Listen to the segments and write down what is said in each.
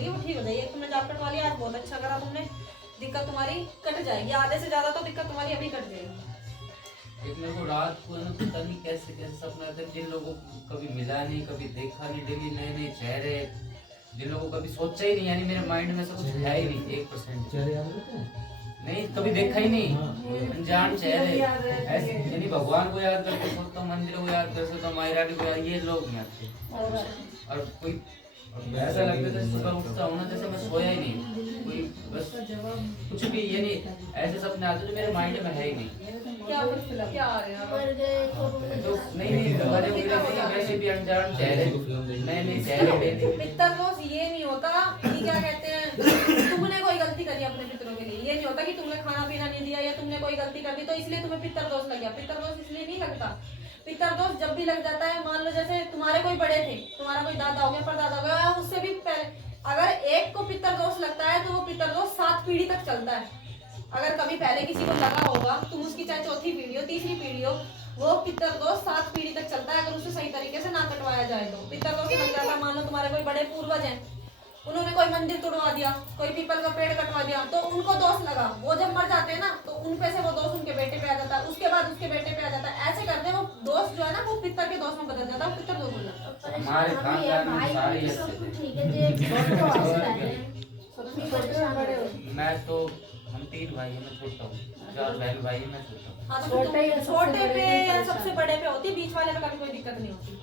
जाएगी, वो ठीक हो जाएगी। एक तुमने जाप कटवा लिया, आज बहुत अच्छा करा तुमने, दिक्कत तुम्हारी कट जाएगी, आधे से ज्यादा तो दिक्कत तुम्हारी अभी कट जाएगी। एक मेरे को रात को है ना पता नहीं कैसे कैसे सपना आता है, जिन लोगों को कभी मिला नहीं, कभी देखा नहीं, डेली नए नए चेहरे, जिन लोगों को कभी सोचा ही नहीं, यानी मेरे माइंड में सब कुछ है ही नहीं 1%। चेहरे याद रहते हैं? नहीं, कभी देखा ही नहीं, अनजान चेहरे ऐसे, यानी भगवान को याद करके सोचता हूँ, मंदिरों को याद कर सकता हूँ, माई रानी को याद, ये लोग नहीं आते। और कोई ऐसा लगता है जैसे सुबह उठता हूँ ना, जैसे मैं सोया ही नहीं, कोई बस कुछ भी, यानी ऐसे सपने आते जो मेरे माइंड में है ही नहीं। क्या आ रहे हैं तो नहीं बड़े हुए वैसे भी अनजान चेहरे, नए नए चेहरे। पितर दोष ये नहीं होता कि क्या कहते हैं, तुमने कोई गलती करी अपने पितरों के लिए, ये नहीं होता कि तुमने खाना पीना नहीं दिया या तुमने कोई गलती कर दी तो इसलिए तुम्हें पितर दोष लग गया। पितर दोष इसलिए नहीं लगता। पितर दोष जब भी लग जाता है, मान लो जैसे तुम्हारे कोई बड़े थे, तुम्हारा कोई दादा हो गया, परदादा हो गया, उससे भी पहले अगर एक को पितर दोष लगता है तो वो पितर दोष 7 पीढ़ी तक चलता है। अगर कभी पहले किसी को लगा होगा, तुम उसकी चाहे चौथी पीढ़ी हो, तीसरी पीढ़ी हो, वो पितर दोष 7 पीढ़ी तक चलता है, अगर उसे सही तरीके से ना कटवाया जाए तो। पितर दोष लग जाता है, मान लो तुम्हारे कोई बड़े पूर्वज हैं, उन्होंने कोई मंदिर तोड़वा दिया, कोई पीपल का पेड़ कटवा दिया, तो उनको दोष लगा, वो जब मर जाते हैं ना तो उन पे से वो दोष उनके बेटे पे आ जाता है, उसके बाद उसके बेटे पे आ जाता है, ऐसे करते वो दोष जो है ना वो पितर के दोष में बदल जाता है, पितर दोष हो जाता है। हमारे खानदान में सारे मैं तो, हम 3 भाई हैं, मैं छोटा हूँ, 4 बहन भाई हैं, मैं छोटा हूँ। हाँ, तो छोटे पे या सबसे बड़े पे होती, बीच वाले पे कभी कोई दिक्कत नहीं होती।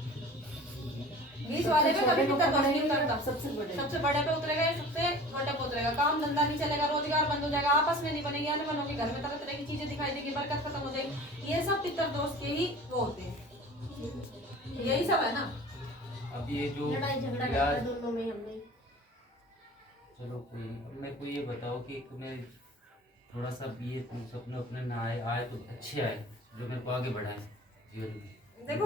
बीच वाले पे कभी दिक्कत नहीं उतरता, सबसे बड़े पे उतरेगा या सबसे छोटे पे उतरेगा। काम धंधा नहीं चलेगा, रोजगार बंद हो जाएगा, आपस में नहीं बनेगी, आने बनोगे, घर में तरह तरह की चीजें दिखाई देगी, बरकत खत्म हो जाएगी, ये सब पितर दोष के ही वो होते हैं, यही सब है ना। अब ये जो लड़ाई झगड़ा दोनों में हमने, चलो कोई नहीं, अब मेरे को ये बताओ कि तुम्हें थोड़ा सा ये सपने अपने में आए तो अच्छे आए, जो मेरे को आगे बढ़ाए जीवन में। देखो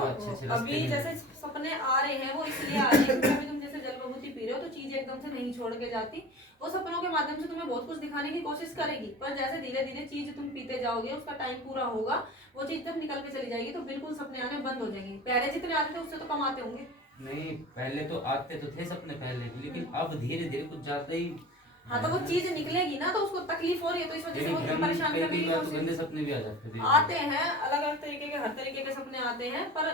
अभी जैसे सपने आ रहे हैं वो इसलिए आ रहे हैं क्योंकि अभी तुम जैसे जल प्रभूति पी रहे हो तो चीजें एकदम से नहीं छोड़ के जाती, वो सपनों के माध्यम से तुम्हें बहुत कुछ दिखाने की कोशिश करेगी, पर जैसे धीरे धीरे चीज तुम पीते जाओगे, उसका टाइम पूरा होगा, वो चीज जब निकल के चली जाएगी तो बिल्कुल सपने आने बंद हो जाएंगे। पहले जितने आते थे उससे तो कम आते होंगे। नहीं, पहले तो आते तो थे सपने पहले, लेकिन अब धीरे धीरे कुछ ज्यादा ही। हाँ, तो वो चीज निकलेगी ना, तो उसको तकलीफ हो रही है, तो इस वजह से वो तुम्हें परेशान करने की तो गंदे सपने भी आ जाते थे, आते हैं, अलग अलग तरीके के, हर तरीके के सपने आते हैं, पर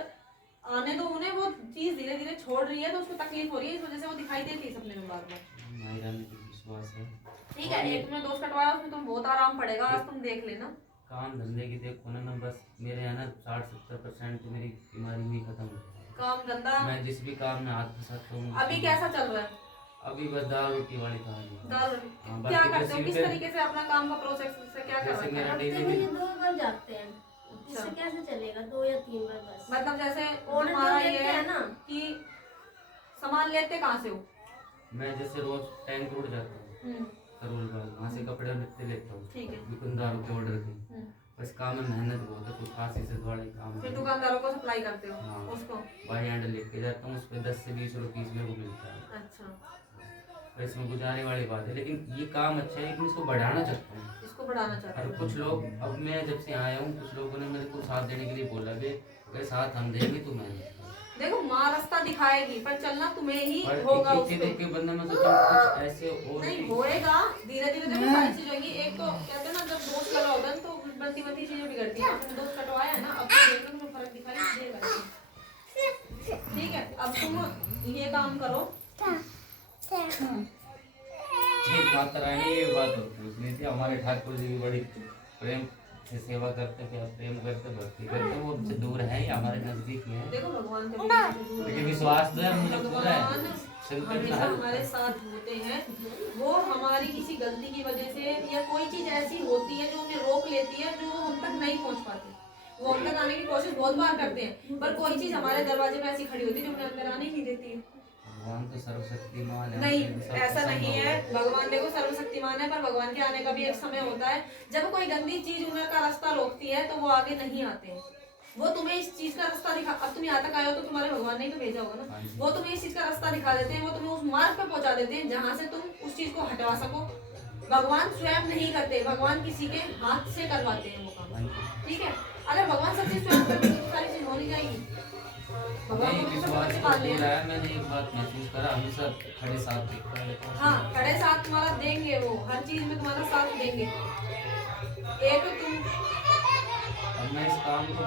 आने दो उन्हें, वो चीज धीरे धीरे छोड़ रही है तो उसको तकलीफ हो रही है, इस वजह से वो दिखाई देती है सपने में बार बार। माई रानी पे विश्वास है। ठीक है, एक तुमने दोस्त कटवाया, उसमें तुम बहुत आराम पड़ेगा, आज तुम देख लेना। काम धंधे की देखो ना, मैं बस मेरे है ना 60-70% तो मेरी बीमारी में खत्म हो, काम धंधा मैं जिस भी काम में हाथ फंसाता हूँ। अभी कैसा चल रहा है? अभी बस दाल रोटी वाली कहानी। दाल हाँ, क्या करते हो, किस तरीके से अपना काम का प्रोसेस से क्या कर रहे मेरा हो? डेली हफ्ते में 2 बार जाते हैं, इससे कैसे चलेगा, 2 या 3 बार बस। मतलब जैसे ऑर्डर तुम्हारा जो ये देते है हैं ना कि सामान लेते कहाँ से हो? मैं जैसे रोज टैंक रोड जाता हूँ करोल बाग, वहाँ से कपड़े मिलते लेता हूँ, ठीक है। दुकानदारों के ऑर्डर के, बस काम में मेहनत बहुत है, कोई खास ऐसे दौड़े काम। फिर दुकानदारों को सप्लाई करते हो? हाँ। उसको बाई हैंड लेके जाता हूँ, उस पर 10 से 20 रुपये मेरे को मिलता है। अच्छा, और इसमें गुजारे वाली बात है, लेकिन ये काम अच्छा है, लेकिन इसको बढ़ाना चाहता हूँ। इसको बढ़ाना चाहते और हो? कुछ लोग, अब मैं जब से आया हूँ, कुछ लोगों ने मेरे को साथ देने के लिए बोला कि अगर साथ हम देंगे तो मैं। देखो माँ रास्ता दिखाएगी, पर चलना तुम्हें ही पर होगा एक उसपे। देख के बंदा मैं सोचा कुछ ऐसे और नहीं होएगा, धीरे धीरे देखो सारी चीज होगी। एक तो कहते हैं ना, जब दोस्त लगा होता है तो बनती बनती चीजें बिगड़ती है। तुम दोस्त कटवाया है ना, अब तो देख लो तुम्हें फर्क दिखाई देगा। ठीक है, अब तुम ये काम करो। ठीक माता रानी, ये बात पूछनी थी। हमारे ठाकुर जी की बड़ी प्रेम से सेवा करते थे, प्रेम करते, भक्ति करते, वो हमसे दूर है या हमारे नजदीक में है, देखो भगवान का लेकिन विश्वास तो है मुझे पूरा है। हमेशा हमारे साथ होते हैं। वो हमारी किसी गलती की वजह से या कोई चीज ऐसी होती है जो उन्हें रोक लेती है, जो हम तक नहीं पहुंच पाते। वो हम तक आने की कोशिश बहुत बार करते हैं, पर कोई चीज हमारे दरवाजे पे ऐसी खड़ी होती है जो उन्हें अंदर आने ही नहीं देती है। भगवान तो सर्वशक्तिमान है। नहीं, ऐसा नहीं है। भगवान देखो सर्वशक्तिमान है, पर भगवान के आने का भी एक समय होता है। जब कोई गंदी चीज उनका रास्ता रोकती है तो वो आगे नहीं आते हैं। वो तुम्हें इस चीज का रास्ता दिखा, अब तुम यहाँ तक आए हो तो तुम्हारे भगवान ने ही तो भेजा होगा ना। वो तुम्हें इस चीज का रास्ता दिखा देते हैं, वो तुम्हें उस मार्ग पे पहुंचा देते हैं जहाँ से तुम उस चीज को हटवा सको। भगवान स्वयं नहीं करते, भगवान किसी के हाथ से करवाते हैं वो काम। ठीक है, अगर भगवान सब चीज स्वयं करते तो सारी चीज हो नहीं जाएगी। भगवान नहीं को किसी विश्वास को तो पाल पूरा है, मैंने एक बात महसूस करा, हमेशा खड़े साथ देखता है। हाँ खड़े साथ तुम्हारा देंगे, वो हर चीज में तुम्हारा साथ देंगे। एक तुम अब मैं इस काम को